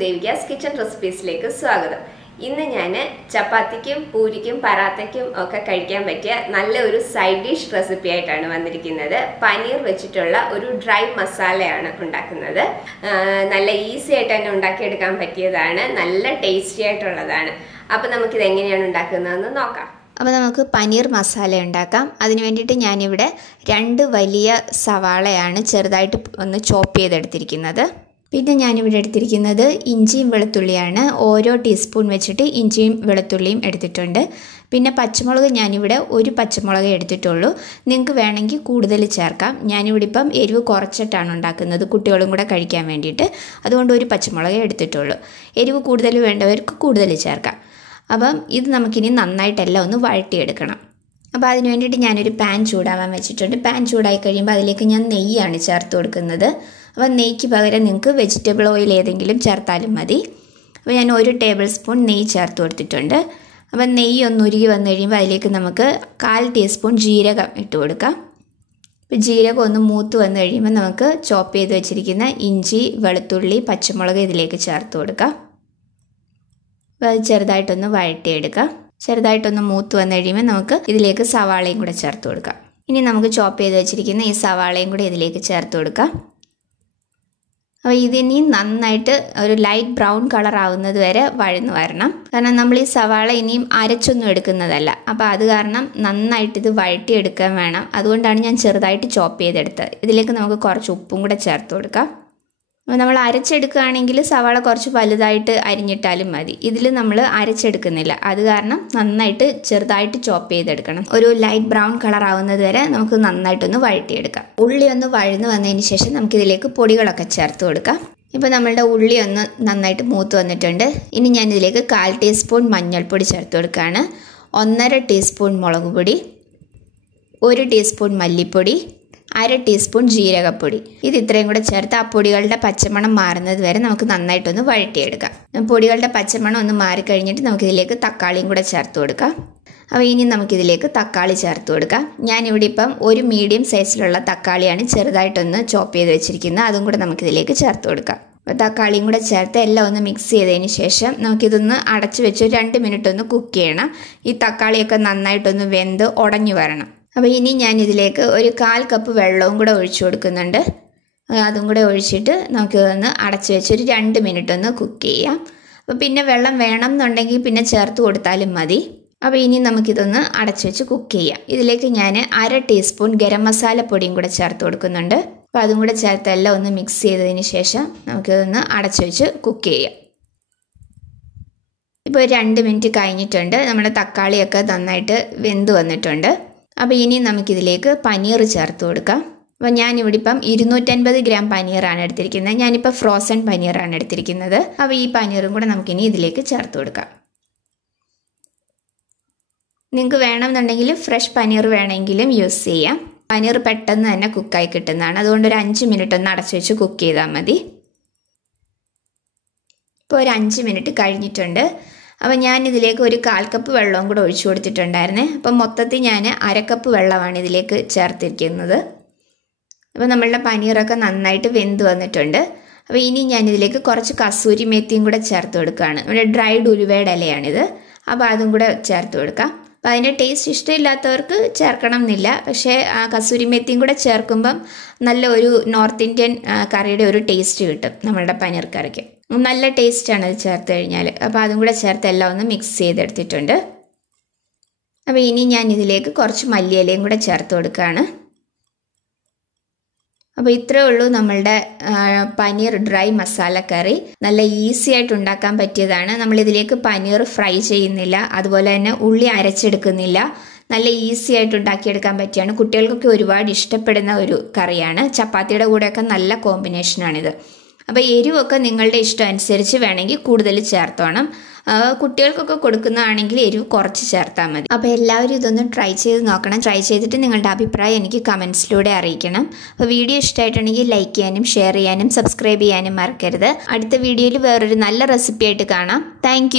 Devikaskitchenrecipes സ്വാഗതം. ഇന്ന് ഞാൻ ചപ്പാത്തിക്കും പൂരിക്കും പറാത്തയ്ക്കും ഒക്കെ കഴിക്കാൻ പറ്റിയ നല്ല ഒരു സൈഡ് ഡിഷ് റെസിപ്പി ആയിട്ടാണ് വന്നിരിക്കുന്നത്. പനീർ വെച്ചിട്ടുള്ള ഒരു ഡ്രൈ മസാലയാണ് ഉണ്ടാക്കുന്നത്. നല്ല ഈസി ആയിട്ട് തന്നെ ഉണ്ടാക്കിയെടുക്കാൻ പറ്റിയതാണ്. നല്ല ടേസ്റ്റി ആയിട്ടുള്ളതാണ്. അപ്പോൾ നമുക്ക് ഇത് എങ്ങനെയാണ് ഉണ്ടാക്കുന്നതെന്ന് നോക്കാം. അപ്പോൾ നമുക്ക് പനീർ മസാല ഉണ്ടാക്കാം. അതിനു വേണ്ടിയിട്ട് ഞാനിവിടെ 2 വലിയ സവാളയാണ് ചെറുതായിട്ട് ഒന്ന് ചോപ്പ് ചെയ്തെടുത്തിരിക്കുന്നത്. പിന്നെ ഞാനിവിടെ എടുത്തിരിക്കുന്നത് ഇഞ്ചിയും വെളുത്തുള്ളിയാണ്. ഓരോ ടീസ്പൂൺ വെച്ചിട്ട് ഇഞ്ചിയും വെളുത്തുള്ളിയും എടുത്തിട്ടുണ്ട്. പിന്നെ പച്ചമുളക് ഞാനിവിടെ ഒരു പച്ചമുളക് എടുത്തിട്ടുള്ളൂ. നിങ്ങൾക്ക് വേണമെങ്കിൽ കൂടുതൽ ചേർക്കാം. ഞാനിവിടെ ഇപ്പം എരിവ് കുറച്ചിട്ടാണ് ഉണ്ടാക്കുന്നത്, കുട്ടികളും കൂടെ കഴിക്കാൻ വേണ്ടിയിട്ട്. അതുകൊണ്ട് ഒരു പച്ചമുളക് എടുത്തിട്ടുള്ളൂ. എരിവ് കൂടുതൽ വേണ്ടവർക്ക് കൂടുതൽ ചേർക്കാം. അപ്പം ഇത് നമുക്കിനി നന്നായിട്ടെല്ലാം ഒന്ന് വഴറ്റിയെടുക്കണം. അപ്പോൾ അതിന് വേണ്ടിയിട്ട് ഞാനൊരു പാൻ ചൂടാവാൻ വെച്ചിട്ടുണ്ട്. പാൻ ചൂടായി കഴിയുമ്പോൾ അതിലേക്ക് ഞാൻ നെയ്യാണ് ചേർത്ത് കൊടുക്കുന്നത്. അപ്പോൾ നെയ്ക്ക് പകരം നിങ്ങൾക്ക് വെജിറ്റബിൾ ഓയിൽ ഏതെങ്കിലും ചേർത്താലും മതി. അപ്പോൾ ഞാൻ 1 ടേബിൾ സ്പൂൺ നെയ്യ് ചേർത്ത് കൊടുത്തിട്ടുണ്ട്. അപ്പോൾ നെയ്യ് ഒന്ന് ഉരുകി വന്നു കഴിയുമ്പോൾ അതിലേക്ക് നമുക്ക് 1/4 ടീസ്പൂൺ ജീരകം ഇട്ട് കൊടുക്കാം. അപ്പോൾ ജീരകം ഒന്ന് മൂത്ത് വന്നു കഴിയുമ്പോൾ നമുക്ക് ചോപ്പ് ചെയ്ത് വെച്ചിരിക്കുന്ന ഇഞ്ചി, വെളുത്തുള്ളി, പച്ചമുളക് ഇതിലേക്ക് ചേർത്ത് കൊടുക്കാം. അപ്പോൾ അത് ചെറുതായിട്ടൊന്ന് വഴറ്റിയെടുക്കാം. ചെറുതായിട്ടൊന്ന് മൂത്ത് വന്നു കഴിയുമ്പോൾ നമുക്ക് ഇതിലേക്ക് സവാളയും കൂടെ ചേർത്ത് കൊടുക്കാം. ഇനി നമുക്ക് ചോപ്പ് ചെയ്ത് വെച്ചിരിക്കുന്ന ഈ സവാളയും കൂടെ ഇതിലേക്ക് ചേർത്ത് കൊടുക്കാം. അപ്പോൾ ഇതിനി നന്നായിട്ട് ഒരു ലൈറ്റ് ബ്രൗൺ കളർ ആവുന്നത് വരെ വഴന്ന് വരണം. കാരണം നമ്മൾ ഈ സവാള ഇനിയും അരച്ചൊന്നും എടുക്കുന്നതല്ല. അപ്പോൾ അത് കാരണം നന്നായിട്ട് ഇത് വഴറ്റിയെടുക്കാൻ വേണം. അതുകൊണ്ടാണ് ഞാൻ ചെറുതായിട്ട് ചോപ്പ് ചെയ്തെടുത്തത്. ഇതിലേക്ക് നമുക്ക് കുറച്ച് ഉപ്പും കൂടെ ചേർത്ത് കൊടുക്കാം. നമ്മൾ അരച്ചെടുക്കുകയാണെങ്കിൽ സവാള കുറച്ച് വലുതായിട്ട് അരിഞ്ഞിട്ടാലും മതി. ഇതിൽ നമ്മൾ അരച്ചെടുക്കുന്നില്ല. അത് കാരണം നന്നായിട്ട് ചെറുതായിട്ട് ചോപ്പ് ചെയ്തെടുക്കണം. ഒരു ലൈറ്റ് ബ്രൗൺ കളർ ആവുന്നത് വരെ നമുക്ക് നന്നായിട്ടൊന്ന് വഴറ്റിയെടുക്കാം. ഉള്ളി ഒന്ന് വഴന്ന് വന്നതിന് ശേഷം നമുക്കിതിലേക്ക് പൊടികളൊക്കെ ചേർത്ത് കൊടുക്കാം. ഇപ്പോൾ നമ്മളുടെ ഉള്ളി ഒന്ന് നന്നായിട്ട് മൂത്ത് വന്നിട്ടുണ്ട്. ഇനി ഞാനിതിലേക്ക് 1/4 ടീസ്പൂൺ മഞ്ഞൾപ്പൊടി ചേർത്ത് കൊടുക്കുകയാണ്. 1.5 ടീസ്പൂൺ മുളക് പൊടി, 1 ടീസ്പൂൺ മല്ലിപ്പൊടി, 1/2 ടീസ്പൂൺ ജീരകപ്പൊടി. ഇത് ഇത്രയും കൂടെ ചേർത്ത് ആ പൊടികളുടെ പച്ചമണം മാറുന്നത് വരെ നമുക്ക് നന്നായിട്ടൊന്ന് വഴറ്റിയെടുക്കാം. പൊടികളുടെ പച്ചമണം ഒന്ന് മാറിക്കഴിഞ്ഞിട്ട് നമുക്കിതിലേക്ക് തക്കാളിയും കൂടെ ചേർത്ത് കൊടുക്കാം. അപ്പോൾ ഇനി നമുക്കിതിലേക്ക് തക്കാളി ചേർത്ത് കൊടുക്കാം. ഞാനിവിടെ ഇപ്പം ഒരു മീഡിയം സൈസിലുള്ള തക്കാളിയാണ് ചെറുതായിട്ടൊന്ന് ചോപ്പ് ചെയ്ത് വെച്ചിരിക്കുന്നത്. അതും കൂടെ നമുക്കിതിലേക്ക് ചേർത്ത് കൊടുക്കാം. അപ്പോൾ തക്കാളിയും കൂടെ ചേർത്ത് എല്ലാം ഒന്ന് മിക്സ് ചെയ്തതിന് ശേഷം നമുക്കിതൊന്ന് അടച്ച് വെച്ച് 2 മിനിറ്റ് ഒന്ന് കുക്ക് ചെയ്യണം. ഈ തക്കാളിയൊക്കെ നന്നായിട്ടൊന്ന് വെന്ത് ഉടഞ്ഞു വരണം. അപ്പോൾ ഇനി ഞാൻ ഇതിലേക്ക് ഒരു 1/4 കപ്പ് വെള്ളവും കൂടെ ഒഴിച്ചു കൊടുക്കുന്നുണ്ട്. അതും കൂടെ ഒഴിച്ചിട്ട് നമുക്കിതൊന്ന് അടച്ച് വെച്ച് ഒരു 2 മിനിറ്റ് ഒന്ന് കുക്ക് ചെയ്യാം. അപ്പോൾ പിന്നെ വെള്ളം വേണം എന്നുണ്ടെങ്കിൽ പിന്നെ ചേർത്ത് കൊടുത്താലും മതി. അപ്പോൾ ഇനി നമുക്കിതൊന്ന് അടച്ച് വെച്ച് കുക്ക് ചെയ്യാം. ഇതിലേക്ക് ഞാൻ 1/2 ടീസ്പൂൺ ഗരം മസാല പൊടിയും കൂടെ ചേർത്ത് കൊടുക്കുന്നുണ്ട്. അപ്പോൾ അതും കൂടെ ചേർത്ത് എല്ലാം ഒന്ന് മിക്സ് ചെയ്തതിന് ശേഷം നമുക്കിതൊന്ന് അടച്ച് വെച്ച് കുക്ക് ചെയ്യാം. ഇപ്പോൾ 2 മിനിറ്റ് കഴിഞ്ഞിട്ടുണ്ട്. നമ്മുടെ തക്കാളിയൊക്കെ നന്നായിട്ട് വെന്ത് വന്നിട്ടുണ്ട്. അപ്പോൾ ഇനി നമുക്കിതിലേക്ക് പനീർ ചേർത്ത് കൊടുക്കാം. അപ്പോൾ ഞാനിവിടെ ഇപ്പം 250 ഗ്രാം പനീറാണ് എടുത്തിരിക്കുന്നത്. ഞാനിപ്പോൾ ഫ്രോസൺ പനീറാണ് എടുത്തിരിക്കുന്നത്. അപ്പോൾ ഈ പനീറും കൂടെ നമുക്കിനി ഇതിലേക്ക് ചേർത്ത് കൊടുക്കാം. നിങ്ങൾക്ക് വേണമെന്നുണ്ടെങ്കിൽ ഫ്രഷ് പനീർ വേണമെങ്കിലും യൂസ് ചെയ്യാം. പനീർ പെട്ടെന്ന് തന്നെ കുക്കായി കിട്ടുന്നതാണ്. അതുകൊണ്ട് ഒരു 5 മിനിറ്റ് ഒന്ന് അടച്ചു വെച്ച് കുക്ക് ചെയ്താൽ മതി. ഇപ്പോൾ ഒരു 5 മിനിറ്റ് കഴിഞ്ഞിട്ടുണ്ട്. അപ്പോൾ ഞാനിതിലേക്ക് ഒരു 1/4 കപ്പ് വെള്ളവും കൂടെ ഒഴിച്ചു കൊടുത്തിട്ടുണ്ടായിരുന്നേ. അപ്പം മൊത്തത്തിൽ ഞാൻ 1/2 കപ്പ് വെള്ളമാണ് ഇതിലേക്ക് ചേർത്തിരിക്കുന്നത്. അപ്പോൾ നമ്മളുടെ പനീറൊക്കെ നന്നായിട്ട് വെന്ത് വന്നിട്ടുണ്ട്. അപ്പോൾ ഇനി ഞാനിതിലേക്ക് കുറച്ച് കസൂരി മേത്തിയും കൂടെ ചേർത്ത് കൊടുക്കുകയാണ്. നമ്മുടെ ഡ്രൈഡ് ഉലുവയുടെ ഇലയാണിത്. അപ്പോൾ അതും കൂടെ ചേർത്ത് കൊടുക്കാം. അപ്പോൾ അതിൻ്റെ ടേസ്റ്റ് ഇഷ്ടമില്ലാത്തവർക്ക് ചേർക്കണം എന്നില്ല. പക്ഷേ കസൂരി മേത്തിയും കൂടെ ചേർക്കുമ്പം നല്ല ഒരു നോർത്ത് ഇന്ത്യൻ കറിയുടെ ഒരു ടേസ്റ്റ് കിട്ടും നമ്മളുടെ പനീർ കറിക്ക്. നല്ല ടേസ്റ്റാണ് അത് ചേർത്ത് കഴിഞ്ഞാൽ. അപ്പോൾ അതും കൂടെ ചേർത്ത് എല്ലാം ഒന്ന് മിക്സ് ചെയ്തെടുത്തിട്ടുണ്ട്. അപ്പോൾ ഇനി ഞാൻ ഇതിലേക്ക് കുറച്ച് മല്ലിയിലയും കൂടെ ചേർത്ത് കൊടുക്കുകയാണ്. അപ്പോൾ ഇത്രയേ ഉള്ളൂ നമ്മളുടെ പനീർ ഡ്രൈ മസാല കറി. നല്ല ഈസി ആയിട്ട് ഉണ്ടാക്കാൻ പറ്റിയതാണ്. നമ്മളിതിലേക്ക് പനീർ ഫ്രൈ ചെയ്യുന്നില്ല, അതുപോലെ തന്നെ ഉള്ളി അരച്ചെടുക്കുന്നില്ല. നല്ല ഈസി ആയിട്ട് ഉണ്ടാക്കിയെടുക്കാൻ പറ്റിയാണ്. കുട്ടികൾക്കൊക്കെ ഒരുപാട് ഇഷ്ടപ്പെടുന്ന ഒരു കറിയാണ്. ചപ്പാത്തിയുടെ കൂടെയൊക്കെ നല്ല കോമ്പിനേഷനാണിത്. അപ്പോൾ എരിവൊക്കെ നിങ്ങളുടെ ഇഷ്ടം അനുസരിച്ച് വേണമെങ്കിൽ കൂടുതൽ ചേർത്തോണം. കുട്ടികൾക്കൊക്കെ കൊടുക്കുന്നതാണെങ്കിൽ എരിവ് കുറച്ച് ചേർത്താൽ മതി. അപ്പോൾ എല്ലാവരും ഇതൊന്ന് ട്രൈ ചെയ്ത് നോക്കണം. ട്രൈ ചെയ്തിട്ട് നിങ്ങളുടെ അഭിപ്രായം എനിക്ക് കമൻസിലൂടെ അറിയിക്കണം. അപ്പോൾ വീഡിയോ ഇഷ്ടമായിട്ടുണ്ടെങ്കിൽ ലൈക്ക് ചെയ്യാനും ഷെയർ ചെയ്യാനും സബ്സ്ക്രൈബ് ചെയ്യാനും മറക്കരുത്. അടുത്ത വീഡിയോയിൽ വേറൊരു നല്ല റെസിപ്പി ആയിട്ട് കാണാം. താങ്ക്